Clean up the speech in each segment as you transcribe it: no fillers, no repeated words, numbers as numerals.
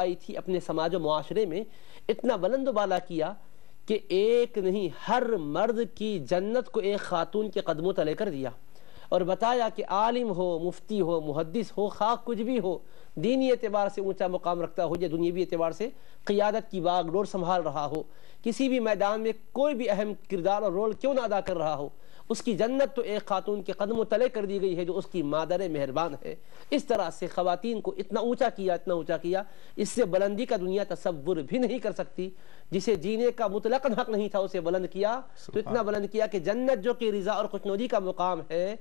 آئی تھی اپنے سماج و معاشرے میں، اتنا بلند و بالا کیا کہ ایک نہیں ہر مرد کی جنت کو ایک خاتون کے قدموں تلے کر دیا، اور بتایا کہ عالم ہو، مفتی ہو، محدث ہو، خواہ کچھ بھی ہو، دینی اعتبار سے اونچا مقام رکھتا ہو یا دنیاوی اعتبار سے قیادت کی باغ ڈور سنبھال رہا ہو، کسی بھی میدان میں کوئی بھی اہم کردار اور رول کیوں نہ ادا کر رہا ہو، اس کی جنت تو ایک خاتون کے قدموں تلے کر دی گئی ہے جو اس کی مادر مہربان ہے۔ اس طرح سے خواتین کو اتنا اونچا کیا، اتنا اونچا کیا، اس سے بلندی کا دنیا تصور بھی نہیں کر سکتی۔ جسے جینے کا مطلق حق نہیں تھا اسے بلند کیا، تو اتنا بلند کیا کہ جنت جو کہ رضا اور خوشنودی کا مقام ہے،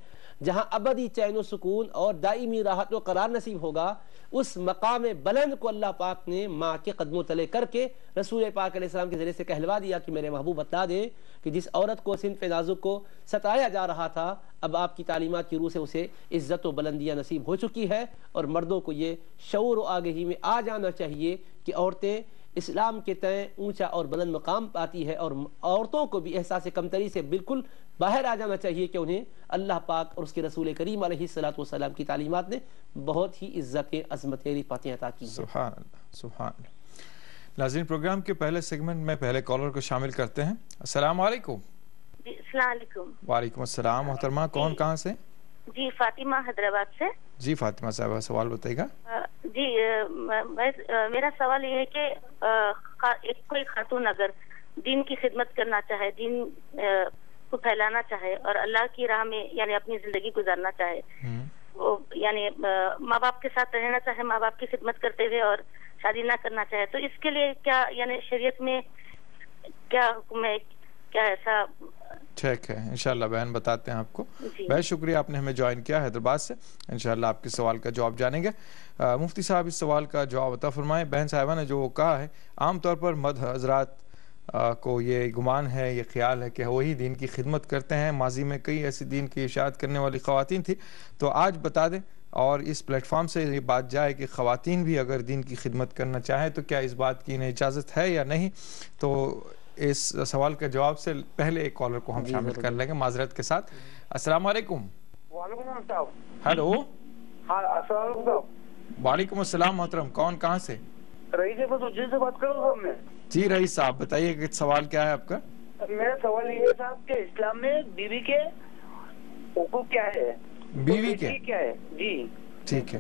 جہاں ابدی چین و سکون اور دائمی راحت و قرار نصیب ہوگا، اس مقام بلند کو اللہ پاک نے ماں کے قدموں تلے کر کے رسول پاک علیہ السلام کے ذریعے سے کہلوا دیا کہ میرے محبوب بتا دے کہ جس عورت کو صنف نازک کو ستایا جا رہا تھا، اب آپ کی تعلیمات کی روح سے اسے عزت و بلندیاں نصیب ہو چکی ہے، اور مردوں کو یہ شعور و آگہی میں آ جانا چاہیے کہ عورتیں اسلام کے تئیں اونچا اور بلند مقام پاتی ہے، اور عورتوں کو بھی احساس کمتری سے بالکل باہر آ جانا چاہیے کہ انہیں اللہ پاک اور اس کے رسول کریم علیہ السلام کی تعلیمات نے بہت ہی عزتیں، عظمتیں، رفعتیں عطا کی ہیں۔ سبحان اللہ، سبحان اللہ۔ ناظرین، پروگرام کے پہلے سیگمنٹ میں پہلے کالر کو شامل کرتے ہیں۔ السلام علیکم۔ جی السلام علیکم۔ وعلیکم السلام محترمہ، کون کہاں سے؟ جی فاطمہ حیدرآباد سے۔ جی فاطمہ صاحبہ، سوال بتائیے گا۔ جی میرا سوال یہ ہے کہ کوئی خاتون اگر دین کی خدمت کرنا چاہے، دین کو پھیلانا چاہے اور اللہ کی راہ میں یعنی اپنی زندگی گزارنا چاہے، وہ یعنی ماں باپ کے ساتھ رہنا چاہے، ماں باپ کی خدمت کرتے ہوئے، اور شادی نہ کرنا چاہے، تو اس کے لیے کیا یعنی شریعت میں کیا حکم ہے، کیا ایسا؟ ٹھیک ہے، انشاءاللہ بہن بتاتے ہیں آپ کو۔ جی بہت شکریہ، آپ نے ہمیں جوائن کیا حیدرآباد سے۔ انشاءاللہ آپ کے سوال کا جواب جانیں گے۔ مفتی صاحب اس سوال کا جواب عطا فرمائیں۔ بہن صاحبہ نے جو کہا ہے، عام طور پر مرد حضرات کو یہ گمان ہے، یہ خیال ہے کہ وہی دین کی خدمت کرتے ہیں۔ ماضی میں کئی ایسی دین کی اشاعت کرنے والی خواتین تھی، تو آج بتا دیں اور اس پلیٹ فارم سے یہ بات جائے کہ خواتین بھی اگر دین کی خدمت کرنا چاہیں تو کیا اس بات کی انہیں اجازت ہے یا نہیں؟ تو اس سوال کا جواب سے پہلے ایک کالر کو ہم شامل کر لیں گے معذرت کے ساتھ۔ السلام علیکم۔ وعلیکم السلام۔ ہیلو۔ ہاں السلام علیکم۔ وعلیکم السلام محترم، کون کہاں سے؟ رئیس مسجد سے بات کر رہا ہوں میں۔ جی رئیس صاحب بتائیے کہ سوال کیا ہے آپ کا؟ میرا سوال یہ ہے صاحب کہ اسلام میں بیوی کے حقوق کیا ہے؟ بیوی کے کیا ہے؟ جی ٹھیک ہے،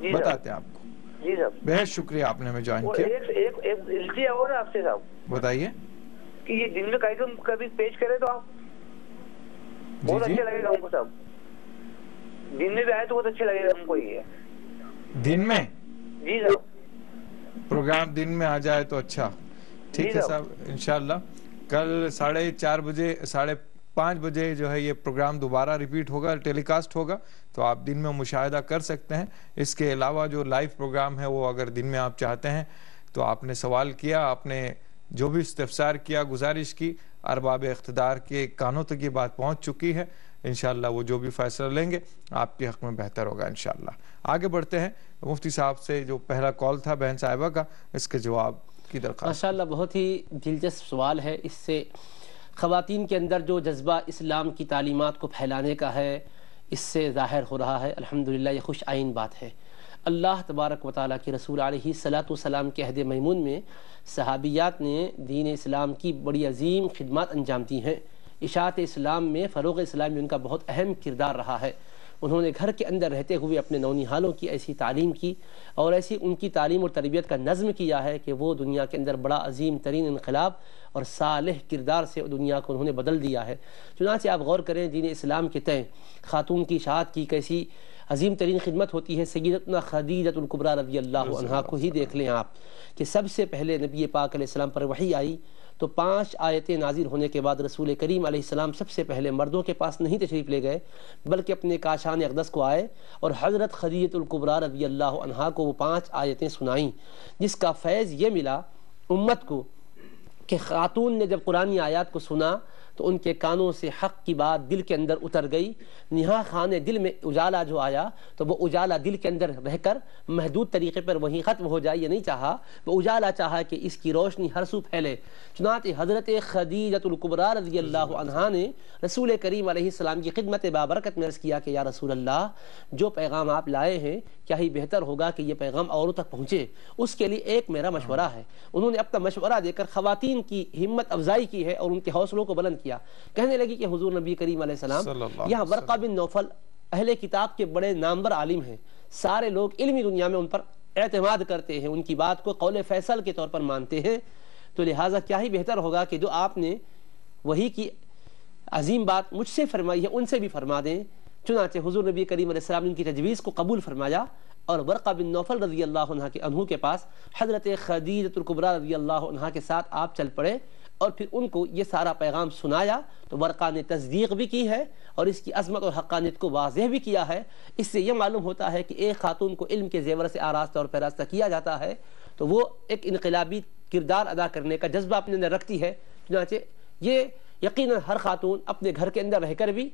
جی بتاتے ہیں آپ کو۔ جی صاحب، بہت شکریہ آپ نے ہمیں جوائن کیا۔ ایک التجا اور آپ سے صاحب بتائیے کہ یہ دن میں کاریکرم کبھی پیش کرے تو آپ بہت اچھا لگے گا ہم کو صاحب۔ دن میں بھی آئے تو بہت اچھا لگے گا ہم کو۔ یہ دن میں جی صاحب پروگرام دن میں آ جائے تو اچھا، ٹھیک ہے صاحب۔ انشاءاللہ کل 4:30 بجے 5:30 بجے جو ہے یہ پروگرام دوبارہ ریپیٹ ہوگا، ٹیلی کاسٹ ہوگا، تو آپ دن میں مشاہدہ کر سکتے ہیں۔ اس کے علاوہ جو لائیو پروگرام ہے وہ اگر دن میں آپ چاہتے ہیں تو آپ نے سوال کیا، آپ نے جو بھی استفسار کیا، گزارش کی، ارباب اقتدار کے کانوں تک یہ بات پہنچ چکی ہے۔ انشاءاللہ وہ جو بھی فیصلہ لیں گے آپ کے حق میں بہتر ہوگا انشاءاللہ۔ آگے بڑھتے ہیں، مفتی صاحب سے جو پہلا کال تھا بہن صاحبہ کا، اس کے جواب کی درخواست۔ ماشاءاللہ بہت ہی دلچسپ سوال ہے۔ اس سے خواتین کے اندر جو جذبہ اسلام کی تعلیمات کو پھیلانے کا ہے، اس سے ظاہر ہو رہا ہے۔ الحمدللہ یہ خوش آئین بات ہے۔ اللہ تبارک و تعالیٰ کے رسول علیہ السلام کے عہد میمون میں صحابیات نے دین اسلام کی بڑی عظیم خدمات انجام دی ہیں۔ اشاعت اسلام میں، فروغ اسلام میں ان کا بہت اہم کردار رہا ہے۔ انہوں نے گھر کے اندر رہتے ہوئے اپنے نونہالوں کی ایسی تعلیم کی اور ایسی ان کی تعلیم اور تربیت کا نظم کیا ہے کہ وہ دنیا کے اندر بڑا عظیم ترین انقلاب اور صالح کردار سے دنیا کو انہوں نے بدل دیا ہے۔ چنانچہ آپ غور کریں دین اسلام کے تئیں خاتون کی اشاعت کی کیسی عظیم ترین خدمت ہوتی ہے۔ سیدتنا خدیجہ الکبریٰ رضی اللہ عنہا کو ہی دیکھ لیں آپ کہ سب سے پہلے نبی پاک علیہ السلام پر وحی آئی تو 5 آیتیں نازل ہونے کے بعد رسول کریم علیہ السلام سب سے پہلے مردوں کے پاس نہیں تشریف لے گئے، بلکہ اپنے کاشان اقدس کو آئے اور حضرت خدیجہ الکبریٰ رضی اللہ عنہا کو وہ 5 آیتیں سنائیں، جس کا فیض یہ ملا امت کو کہ خاتون نے جب قرآنی آیات کو سنا تو ان کے کانوں سے حق کی بات دل کے اندر اتر گئی۔ نہا خانے دل میں اجالا جو آیا تو وہ اجالا دل کے اندر رہ کر محدود طریقے پر وہیں ختم ہو جائے، یہ نہیں چاہا، وہ اجالا چاہا کہ اس کی روشنی ہر سو پھیلے۔ چنانچہ حضرت خدیجہ الکبریٰ رضی اللہ عنہا نے رسول کریم علیہ السلام کی خدمت بابرکت میں عرض کیا کہ یا رسول اللہ، جو پیغام آپ لائے ہیں کیا ہی بہتر ہوگا کہ یہ پیغام اوروں تک پہنچے. اس کے لیے ایک میرا مشورہ ہے. انہوں نے اپنا مشورہ دے کر خواتین کی ہمت افزائی کی ہے اور ان کے حوصلوں کو بلند کیا. کہنے لگی کہ حضور نبی کریم علیہ السلام یہاں ورقہ بن نوفل اہل کتاب کے بڑے نامور عالم ہیں, سارے لوگ علمی دنیا میں ان پر اعتماد کرتے ہیں, ان کی بات کو قول فیصل کے طور پر مانتے ہیں, تو لہٰذا کیا ہی بہتر ہوگا کہ جو آپ نے وہی کی عظیم بات مجھ سے فرمائی ہے ان سے بھی فرما دیں. چنانچہ حضور نبی کریم علیہ السلام نے ان کی تجویز کو قبول فرمایا اور ورقہ بن نوفل رضی اللہ عنہ کے پاس حضرت خدیجہ الکبریٰ رضی اللہ عنہ کے ساتھ آپ چل پڑے اور پھر ان کو یہ سارا پیغام سنایا. تو ورقہ نے تصدیق بھی کی ہے اور اس کی عظمت اور حقانیت کو واضح بھی کیا ہے. اس سے یہ معلوم ہوتا ہے کہ ایک خاتون کو علم کے زیور سے آراستہ اور پیراستہ کیا جاتا ہے تو وہ ایک انقلابی کردار ادا کرنے کا جذبہ اپنے اندر رکھتی ہے. چنانچہ یہ یقیناً ہر خاتون اپنے گھر کے اندر رہ کر بھی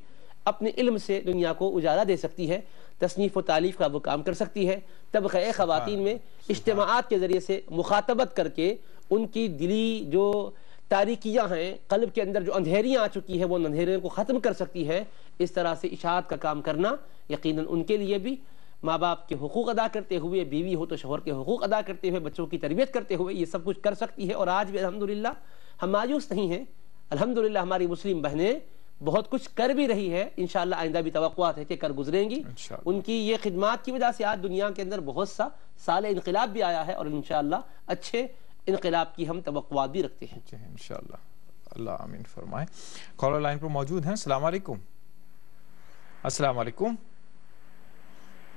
اپنے علم سے دنیا کو اجالا دے سکتی ہے, تصنیف و تالیف کا وہ کام کر سکتی ہے. طبقہ خواتین میں اجتماعات کے ذریعے سے مخاطبت کر کے ان کی دلی جو تاریکیاں ہیں, قلب کے اندر جو اندھیریاں آ چکی ہیں, وہ اندھیریوں کو ختم کر سکتی ہے. اس طرح سے اشاعت کا کام کرنا یقیناً ان کے لیے بھی ماں باپ کے حقوق ادا کرتے ہوئے, بیوی ہو تو شوہر کے حقوق ادا کرتے ہوئے, بچوں کی تربیت کرتے ہوئے یہ سب کچھ کر سکتی ہے. اور آج بھی الحمدللہ ہم مایوس نہیں ہیں. الحمدللہ ہماری مسلم بہنیں بہت کچھ کر بھی رہی ہے, انشاءاللہ آئندہ بھی توقعات ہے کہ کر گزریں گی. ان کی یہ خدمات کی وجہ سے آج دنیا کے اندر بہت سا سال انقلاب بھی آیا ہے اور انشاءاللہ اچھے انقلاب کی ہم توقعات بھی رکھتے ہیں. انشاءاللہ, اللہ آمین فرمائے. کالر لائن پر موجود ہیں. السلام علیکم. السلام علیکم.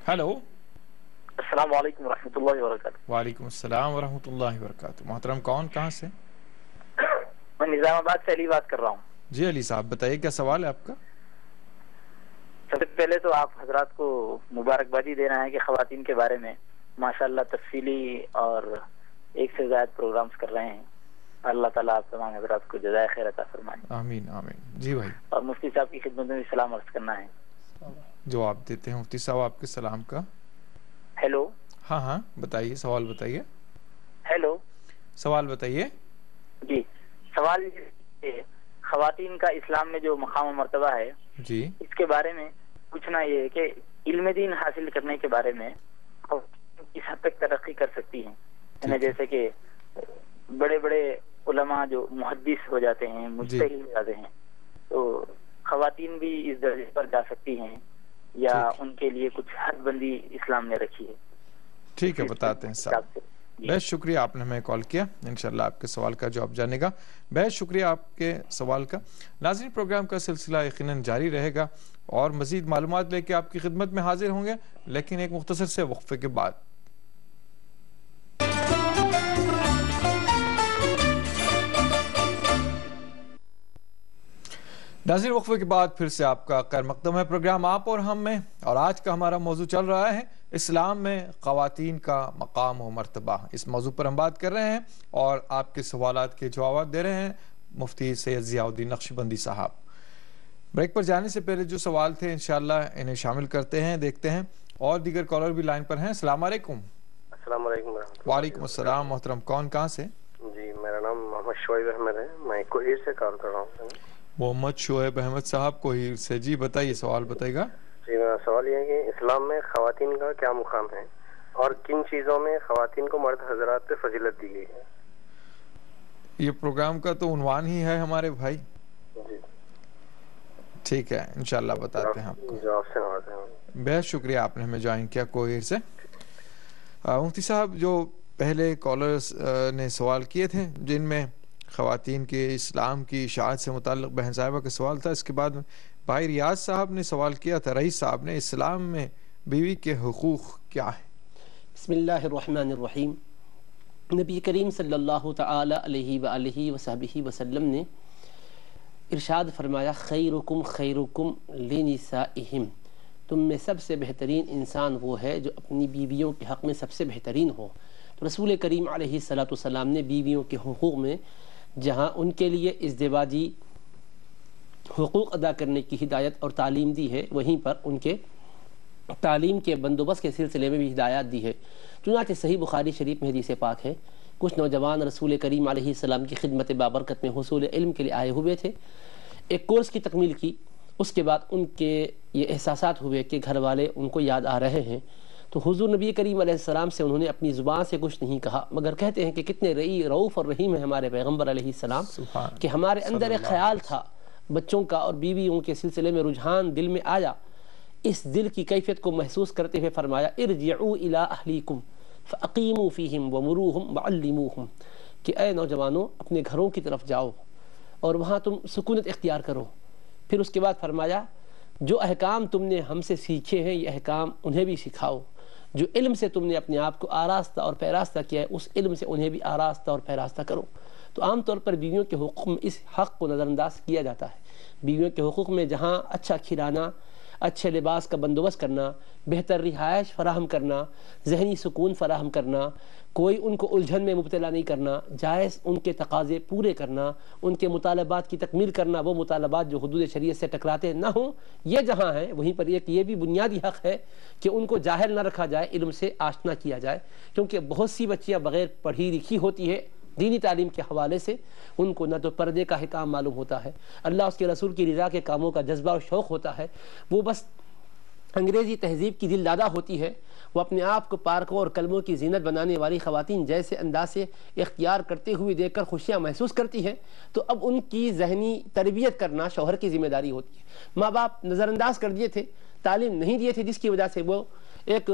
ہیلو. السلام علیکم ورحمۃ اللہ وبرکاتہ. وعلیکم السلام ورحمۃ اللہ وبرکاتہ. محترم کون, کہاں سے؟ میں نظام آباد سے علی بات کر رہا ہوں. جی علی صاحب بتائیے کیا سوال ہے آپ کا؟ سب سے پہلے تو آپ حضرات کو مبارکبادی دینا ہے کہ خواتین کے بارے میں ماشاءاللہ تفصیلی اور ایک سے زائد پروگرامز کر رہے ہیں. اللہ تعالیٰ آپ تمام حضرات کو جزائے خیر عطا فرمائے. آمین آمین. جی بھائی. اور مفتی صاحب کی خدمت میں بھی سلام عرض کرنا ہے. جواب دیتے ہیں مفتی صاحب آپ کے سلام کا. ہیلو. ہاں ہاں بتائیے, سوال بتائیے. ہیلو. سوال بتائیے. جی سوال یہ خواتین کا اسلام میں جو مقام و مرتبہ ہے, جی اس کے بارے میں پوچھنا یہ ہے کہ علم دین حاصل کرنے کے بارے میں کس حد تک ترقی کر سکتی ہیں. یعنی جیسے کہ بڑے بڑے علماء جو محدث ہو جاتے ہیں, مجتہد ہو جاتے ہیں, تو خواتین بھی اس درجے پر جا سکتی ہیں یا ان کے لیے کچھ حد بندی اسلام نے رکھی ہے؟ ٹھیک ہے بتاتے ہیں صاحب. بہت شکریہ آپ نے ہمیں کال کیا. انشاءاللہ آپ کے سوال کا جواب جانے گا. بہت شکریہ آپ کے سوال کا. ناظرین پروگرام کا سلسلہ یقیناً جاری رہے گا اور مزید معلومات لے کے آپ کی خدمت میں حاضر ہوں گے, لیکن ایک مختصر سے وقفے کے بعد. ناظرین وقفے کے بعد پھر سے آپ کا خیر مقدم ہے پروگرام آپ اور ہم میں, اور آج کا ہمارا موضوع چل رہا ہے اسلام میں خواتین کا مقام و مرتبہ. اس موضوع پر ہم بات کر رہے ہیں اور آپ کے سوالات کے جوابات دے رہے ہیں مفتی سید ضیاء الدین نقشبندی صاحب. بریک پر جانے سے پہلے جو سوال تھے انشاءاللہ انہیں شامل کرتے ہیں, دیکھتے ہیں. اور دیگر کالر بھی لائن پر ہیں. السلام علیکم. السلام علیکم. وعلیکم السلام. محترم کون, کہاں سے؟ جی میرا نام محمد شعیب احمد ہے, میں کوہیر سے کال کر رہا ہوں. محمد شعیب احمد صاحب کوہیر سے. جی بتائیے, سوال بتائیے گا. جی میرا سوال یہ ہے کہ اسلام میں خواتین کا کیا مقام ہے اور کن چیزوں میں خواتین کو مرد حضرات پہ فضیلت دی گئی ہے؟ یہ پروگرام کا تو عنوان ہی ہے ہمارے بھائی. جی ٹھیک ہے انشاءاللہ بتاتے ہیں آپ کو. جواب سے نوازتے ہیں. بہت شکریہ آپ نے ہمیں جوائن کیا کوہیر سے. مفتی صاحب جو پہلے کالرز نے سوال کیے تھے جن میں خواتین کے اسلام کی اشاعت سے متعلق بہن صاحبہ کا سوال تھا, اس کے بعد بھائی ریاض صاحب نے سوال کیا تھا, رئیس صاحب نے, اسلام میں بیوی کے حقوق کیا ہے؟ بسم اللہ الرحمن الرحیم. نبی کریم صلی اللہ تعالی علیہ وآلہ وصحبہ وسلم نے ارشاد فرمایا خیرکم خیرکم لنسائہم, تم میں سب سے بہترین انسان وہ ہے جو اپنی بیویوں کے حق میں سب سے بہترین ہو. تو رسول کریم علیہ السلام نے بیویوں کے حقوق میں جہاں ان کے لیے ازدواجی حقوق ادا کرنے کی ہدایت اور تعلیم دی ہے, وہیں پر ان کے تعلیم کے بندوبست کے سلسلے میں بھی ہدایات دی ہے. چنانچہ صحیح بخاری شریف میں حدیث پاک ہے, کچھ نوجوان رسول کریم علیہ السلام کی خدمت بابرکت میں حصول علم کے لیے آئے ہوئے تھے. ایک کورس کی تکمیل کی, اس کے بعد ان کے یہ احساسات ہوئے کہ گھر والے ان کو یاد آ رہے ہیں, تو حضور نبی کریم علیہ السلام سے انہوں نے اپنی زبان سے کچھ نہیں کہا، مگر کہتے ہیں کہ کتنے رؤوف اور رحیم ہیں ہمارے پیغمبر علیہ السلام کہ ہمارے اندر ایک خیال تھا بچوں کا اور بیویوں کے سلسلے میں، رجحان دل میں آیا، اس دل کی کیفیت کو محسوس کرتے ہوئے فرمایا ارجعوا الی اہلیکم فاقیموا فیہم ومروہم وعلموہم، کہ اے نوجوانوں اپنے گھروں کی طرف جاؤ اور وہاں تم سکونت اختیار کرو۔ پھر اس کے بعد فرمایا جو احکام تم نے ہم سے سیکھے ہیں یہ احکام انہیں بھی سکھاؤ، جو علم سے تم نے اپنے آپ کو آراستہ اور پیراستہ کیا ہے اس علم سے انہیں بھی آراستہ اور پیراستہ کرو۔ تو عام طور پر بیویوں کے حقوق میں اس حق کو نظر انداز کیا جاتا ہے۔ بیویوں کے حقوق میں جہاں اچھا کھلانا، اچھے لباس کا بندوبست کرنا، بہتر رہائش فراہم کرنا، ذہنی سکون فراہم کرنا، کوئی ان کو الجھن میں مبتلا نہیں کرنا، جائز ان کے تقاضے پورے کرنا، ان کے مطالبات کی تکمیل کرنا، وہ مطالبات جو حدود شریعت سے ٹکراتے نہ ہوں، یہ جہاں ہیں وہیں پر ایک یہ بھی بنیادی حق ہے کہ ان کو جاہل نہ رکھا جائے، علم سے آشنا کیا جائے، کیونکہ بہت سی بچیاں بغیر پڑھی لکھی ہوتی ہے دینی تعلیم کے حوالے سے، ان کو نہ تو پردے کا حکام معلوم ہوتا ہے، اللہ اس کے رسول کی رضا کے کاموں کا جذبہ اور شوق ہوتا ہے، وہ بس انگریزی تہذیب کی دل دادہ ہوتی ہے، وہ اپنے آپ کو پارکوں اور کلموں کی زینت بنانے والی خواتین جیسے انداز سے اختیار کرتے ہوئے دیکھ کر خوشیاں محسوس کرتی ہیں، تو اب ان کی ذہنی تربیت کرنا شوہر کی ذمہ داری ہوتی ہے۔ ماں باپ نظر انداز کر دیے تھے، تعلیم نہیں دیے تھے، جس کی وجہ سے وہ ایک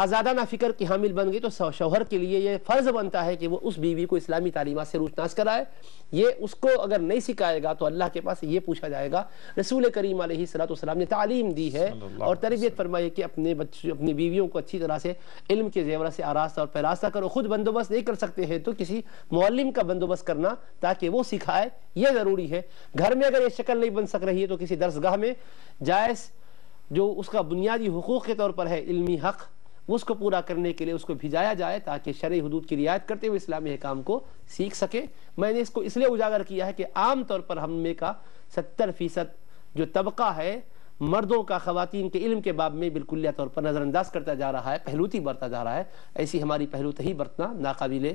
آزادانہ فکر کی حامل بن گئی، تو شوہر کے لیے یہ فرض بنتا ہے کہ وہ اس بیوی کو اسلامی تعلیمات سے روشناس کرائے۔ یہ اس کو اگر نہیں سکھائے گا تو اللہ کے پاس یہ پوچھا جائے گا۔ رسول کریم علیہ السلام نے تعلیم دی ہے اور تربیت فرمائی کہ اپنی بیویوں کو اچھی طرح سے علم کے زیور سے آراستہ اور پیراستہ کرو، خود بندوبست نہیں کر سکتے ہیں تو کسی معلم کا بندوبست کرنا تاکہ وہ سکھائے، یہ ضروری ہے۔ گھر میں اگر یہ شکل نہیں بن سک رہی ہے تو کسی درسگاہ میں جائز جو اس کا بنیادی حقوق کے طور پر ہے علمی حق، اس کو پورا کرنے کے لیے اس کو بھیجایا جائے تاکہ شرعی حدود کی رعایت کرتے ہوئے اسلامی حکام کو سیکھ سکے۔ میں نے اس کو اس لیے اجاگر کیا ہے کہ عام طور پر ہم میں کا 70% جو طبقہ ہے مردوں کا خواتین کے علم کے باب میں بالکلیہ طور پر نظر انداز کرتا جا رہا ہے، پہلوتی برتا جا رہا ہے۔ ایسی ہماری پہلوتہی برتنا ناقابل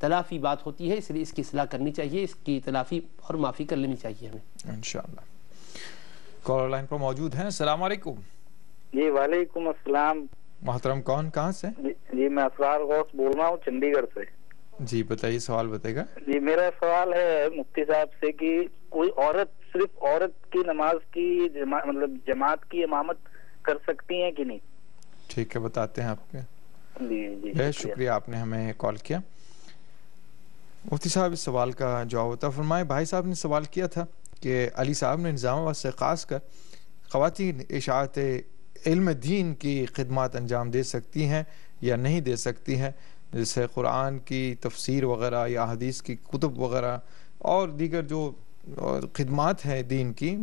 تلافی بات ہوتی ہے، اس لیے اس کی اصلاح کرنی چاہیے، اس کی تلافی اور معافی کر لینی چاہیے ہمیں انشاءاللہ۔ کالر لائن پر موجود ہیں، السلام علیکم۔ جی وعلیکم السلام۔ محترم کون، کہاں سے؟ جی میں اسرار غوث بول رہا ہوں چنڈی گڑھ سے۔ جی بتائیے، سوال بتائے گا۔ جی میرا سوال ہے مفتی صاحب سے کہ کوئی عورت صرف عورت کی نماز کی مطلب جماعت کی امامت کر سکتی ہیں کہ نہیں؟ ٹھیک ہے، بتاتے ہیں آپ کے۔ جی جی بہت شکریہ آپ نے ہمیں کال کیا۔ مفتی صاحب اس سوال کا جواب عطا فرمائے۔ بھائی صاحب نے سوال کیا تھا کہ علی صاحب نے نظام آباد سے خاص کر خواتین اشاعت علم دین کی خدمات انجام دے سکتی ہیں یا نہیں دے سکتی ہیں، جیسے قرآن کی تفسیر وغیرہ یا حدیث کی کتب وغیرہ اور دیگر جو خدمات ہیں دین کی،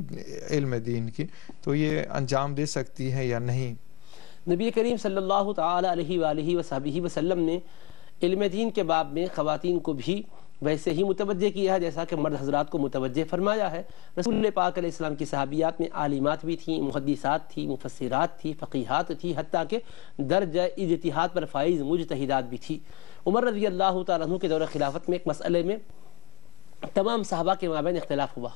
علم دین کی، تو یہ انجام دے سکتی ہیں یا نہیں؟ نبی کریم صلی اللہ تعالی علیہ وآلہ وصحبہ وسلم نے علم دین کے باب میں خواتین کو بھی ویسے ہی متوجہ کیا ہے جیسا کہ مرد حضرات کو متوجہ فرمایا ہے۔ رسول پاک علیہ السلام کی صحابیات میں عالمات بھی تھیں، محدثات تھیں، مفسرات تھیں، فقیہات تھیں، حتیٰ کہ درجہ اجتہاد پر فائز مجتہدات بھی تھی۔ عمر رضی اللہ تعالیٰ عنہ کے دور خلافت میں ایک مسئلے میں تمام صحابہ کے مابین اختلاف ہوا،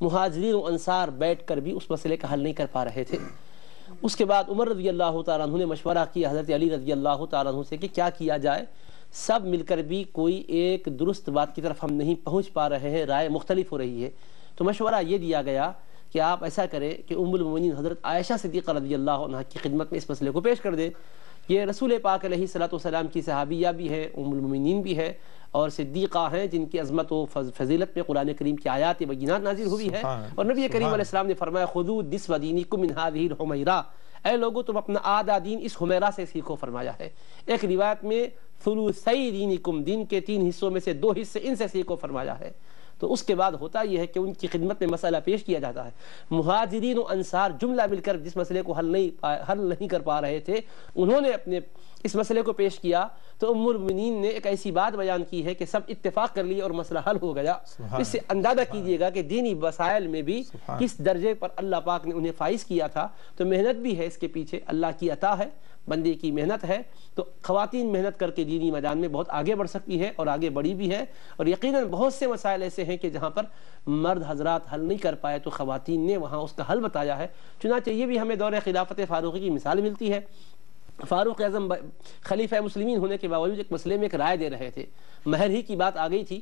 مہاجرین و انصار بیٹھ کر بھی اس مسئلے کا حل نہیں کر پا رہے تھے۔ اس کے بعد عمر رضی اللہ تعالیٰ عنہ نے مشورہ کیا حضرت علی رضی اللہ تعالیٰ عنہ سے کہ کیا کیا جائے، سب مل کر بھی کوئی ایک درست بات کی طرف ہم نہیں پہنچ پا رہے ہیں، رائے مختلف ہو رہی ہے۔ تو مشورہ یہ دیا گیا کہ آپ ایسا کریں کہ ام المؤمنین حضرت عائشہ صدیقہ رضی اللہ عنہ کی خدمت میں اس مسئلے کو پیش کر دیں۔ یہ رسول پاک علیہ السلام کی صحابیہ بھی ہے، ام المؤمنین بھی ہے اور صدیقہ ہیں جن کی عظمت و فضیلت میں قرآن کریم کی آیات بینات نازل ہوئی ہے، اور نبی کریم علیہ السلام نے فرمایا خذوا نصف دینکم من هذه الحمیرہ، اے لوگو تم اپنا آدھا دین اس حمیرہ سے سیکھو فرمایا ہے۔ ایک روایت میں ثلثی دینکم، دین کے 3 حصوں میں سے 2 حصے ان سے سیکھو فرمایا ہے۔ تو اس کے بعد ہوتا یہ ہے کہ ان کی خدمت میں مسئلہ پیش کیا جاتا ہے۔ مہاجرین و انصار جملہ مل کر جس مسئلے کو حل نہیں کر پا رہے تھے، انہوں نے اپنے اس مسئلے کو پیش کیا تو ام المؤمنین نے ایک ایسی بات بیان کی ہے کہ سب اتفاق کر لیے اور مسئلہ حل ہو گیا۔ اس سے اندازہ کیجئے گا کہ دینی وسائل میں بھی کس درجے پر اللہ پاک نے انہیں فائز کیا تھا۔ تو محنت بھی ہے اس کے پیچھے، اللہ کی عطا ہے، بندے کی محنت ہے۔ تو خواتین محنت کر کے دینی میدان میں بہت آگے بڑھ سکتی ہے اور آگے بڑھی بھی ہے، اور یقیناً بہت سے مسائل ایسے ہیں کہ جہاں پر مرد حضرات حل نہیں کر پائے تو خواتین نے وہاں اس کا حل بتایا ہے۔ چنانچہ یہ بھی ہمیں دور خلافت فاروقی کی مثال ملتی ہے فاروق اعظم خلیفہ مسلمین ہونے کے باوجود ایک مسئلے میں ایک رائے دے رہے تھے، مہر ہی کی بات آ گئی تھی،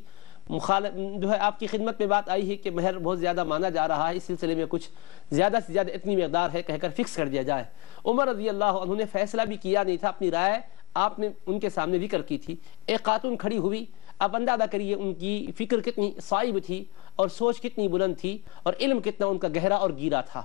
جو ہے آپ کی خدمت میں بات آئی ہے کہ مہر بہت زیادہ مانا جا رہا ہے، اس سلسلے میں کچھ زیادہ سے زیادہ اتنی مقدار ہے کہہ کر فکس کر دیا جائے۔ عمر رضی اللہ عنہ نے فیصلہ بھی کیا نہیں تھا، اپنی رائے آپ نے ان کے سامنے ذکر کی تھی، ایک خاتون کھڑی ہوئی، آپ اندازہ کریے ان کی فکر کتنی صائب تھی اور سوچ کتنی بلند تھی اور علم کتنا ان کا گہرا اور گیرا تھا۔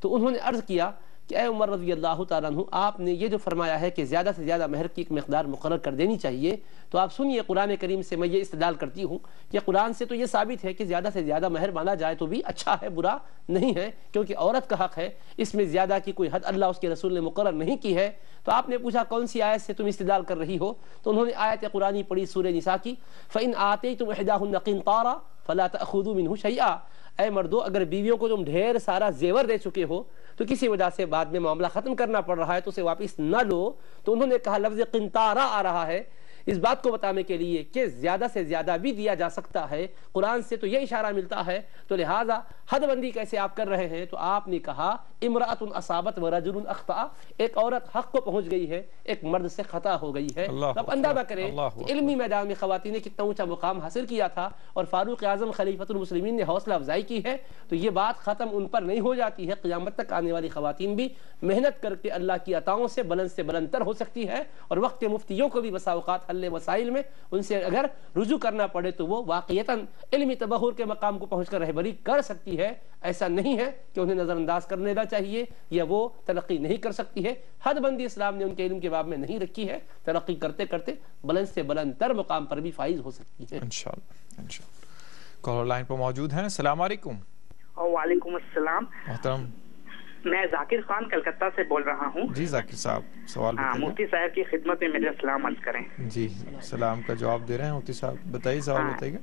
تو انہوں نے عرض کیا کہ اے عمر رضی اللہ تعالیٰ عنہ، آپ نے یہ جو فرمایا ہے کہ زیادہ سے زیادہ مہر کی ایک مقدار مقرر کر دینی چاہیے، تو آپ سنیے قرآن کریم سے میں یہ استدلال کرتی ہوں کہ قرآن سے تو یہ ثابت ہے کہ زیادہ سے زیادہ مہر مانا جائے تو بھی اچھا ہے، برا نہیں ہے، کیونکہ عورت کا حق ہے، اس میں زیادہ کی کوئی حد اللہ اس کے رسول نے مقرر نہیں کی ہے۔ تو آپ نے پوچھا کون سی آیت سے تم استدلال کر رہی ہو؟ تو انہوں نے آیت قرآنی پڑھی سورہ نساء کی، فَإِنْ آتَيْتُمْ إِحْدَاهُنَّ قِنْطَارًا فَلَا تَأْخُذُوا مِنْهُ شَيْئًا، اے مردو اگر بیویوں کو تم ڈھیر سارا زیور دے چکے ہو تو کسی وجہ سے بعد میں معاملہ ختم کرنا پڑ رہا ہے تو اسے واپس نہ لو۔ تو انہوں نے کہا لفظ قنطارہ آ رہا ہے اس بات کو بتانے کے لیے کہ زیادہ سے زیادہ بھی دیا جا سکتا ہے، قرآن سے تو یہ اشارہ ملتا ہے، تو لہٰذا حد بندی کیسے آپ کر رہے ہیں؟ تو آپ نے کہا امرأۃ اصابت ورجل اخطأ، ایک عورت حق کو پہنچ گئی ہے، ایک مرد سے خطا ہو گئی ہے۔ تو اب اندازہ کریں کہ علمی میدان میں خواتین نے کتنا اونچا مقام حاصل کیا تھا، اور فاروق اعظم خلیفۃ المسلمین نے حوصلہ افزائی کی ہے، تو یہ بات ختم ان پر نہیں ہو جاتی ہے، قیامت تک آنے والی خواتین بھی محنت کر کے اللہ کی عطاؤں سے بلند تر ہو سکتی ہے، اور وقت مفتیوں کو بھی بسا اوقات حل مسائل میں ان سے اگر رجوع کرنا پڑے تو وہ واقعتاً علمی تبحر کے مقام کو پہنچ کر رہبری کر سکتی ہے۔ ایسا نہیں ہے کہ انہیں نظر انداز کر لینا چاہیے یا وہ ترقی نہیں کر سکتی ہے، حد بندی اسلام نے ان کے علم کے باب میں نہیں رکھی ہے، ترقی کرتے کرتے بلند سے بلند تر مقام پر بھی فائز ہو سکتی ہے انشاءاللہ۔ کالر لائن پر موجود ہیں، السلام علیکم۔ وعلیکم السلام محترم، میں ذاکر خان کلکتہ سے بول رہا ہوں۔ جی ذاکر صاحب سوال بتائیے۔ مفتی صاحب کی خدمت میں میرے سلام عرض کریں۔ جی سلام کا جواب دے رہے ہیں مفتی صاحب، بتائیے سوال بتائیے۔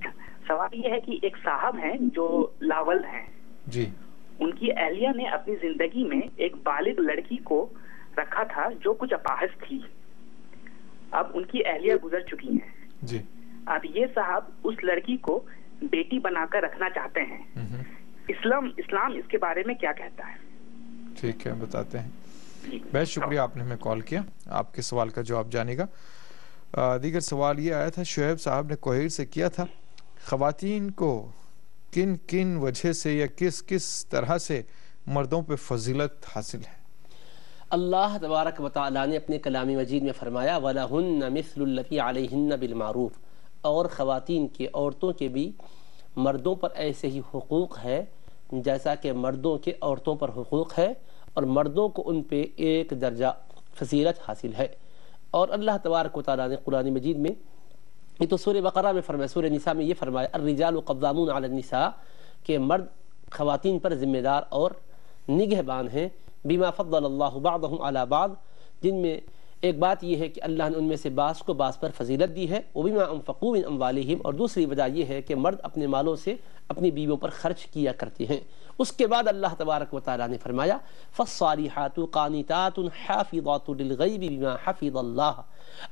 سوال یہ ہے کہ ایک صاحب ہیں جو لاول ہیں، جی، ان کی اہلیہ نے اپنی زندگی میں ایک بالغ لڑکی کو رکھا تھا جو کچھ اپاہج تھی، اب ان کی اہلیہ گزر چکی ہیں، جی، اب یہ صاحب اس لڑکی کو بیٹی بنا کر رکھنا چاہتے ہیں، اسلام اس کے بارے میں کیا کہتا ہے؟ ٹھیک ہے بتاتے ہیں۔ بہت شکریہ آپ نے ہمیں کال کیا، آپ کے سوال کا جواب جانے گا۔ دیگر سوال یہ آیا تھا، شعیب صاحب نے کوہیر سے کیا تھا، خواتین کو کن کن وجہ سے یا کس کس طرح سے مردوں پہ فضیلت حاصل ہے؟ اللہ تبارک و تعالیٰ نے اپنے کلام مجید میں فرمایا وَلَهُنَّ مِثْلُ الَّذِي عَلَيْهِنَّ بِالْمَعْرُوفِ، اور خواتین کے، عورتوں کے بھی مردوں پر ایسے ہی حقوق ہے جیسا کہ مردوں کے عورتوں پر حقوق ہے، اور مردوں کو ان پہ ایک درجہ فضیلت حاصل ہے۔ اور اللہ تبارک و تعالیٰ نے قرآن مجید میں، یہ تو سورہ بقرہ میں فرمایا، سورہ نساء میں یہ فرمایا الرجال قوامون علی النساء، کہ مرد خواتین پر ذمہ دار اور نگہبان ہیں، بما فضل اللہ بعضهم علی بعض، جن میں ایک بات یہ ہے کہ اللہ نے ان میں سے بعض کو بعض پر فضیلت دی ہے، وبما انفقوا من اموالہم، اور دوسری وجہ یہ ہے کہ مرد اپنے مالوں سے اپنی بیویوں پر خرچ کیا کرتے ہیں۔ اس کے بعد اللہ تبارک و تعالیٰ نے فرمایا فالصالحات قانتات حافظات للغیب بما حفظ اللہ،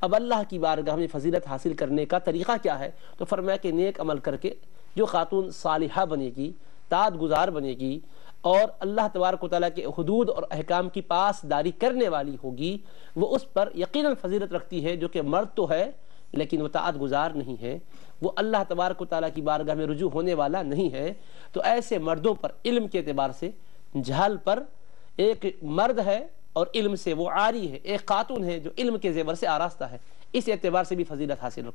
اب اللہ کی بارگاہ میں فضیلت حاصل کرنے کا طریقہ کیا ہے؟ تو فرمایا کہ نیک عمل کر کے جو خاتون صالحہ بنے گی، طاعت گزار بنے گی، اور اللہ تبارک و تعالیٰ کے حدود اور احکام کی پاسداری کرنے والی ہوگی، وہ اس پر یقیناً فضیلت رکھتی ہے، جو کہ مرد تو ہے لیکن وہ طاعت گزار نہیں ہے، وہ اللہ تبارک و تعالیٰ کی بارگاہ میں رجوع ہونے والا نہیں ہے۔ تو ایسے مردوں پر علم کے اعتبار سے جہل پر ایک مرد ہے اور علم سے وہ عاری ہے، ایک خاتون ہے جو علم کے زیور سے آراستہ ہے، اس اعتبار سے بھی فضیلت حاصل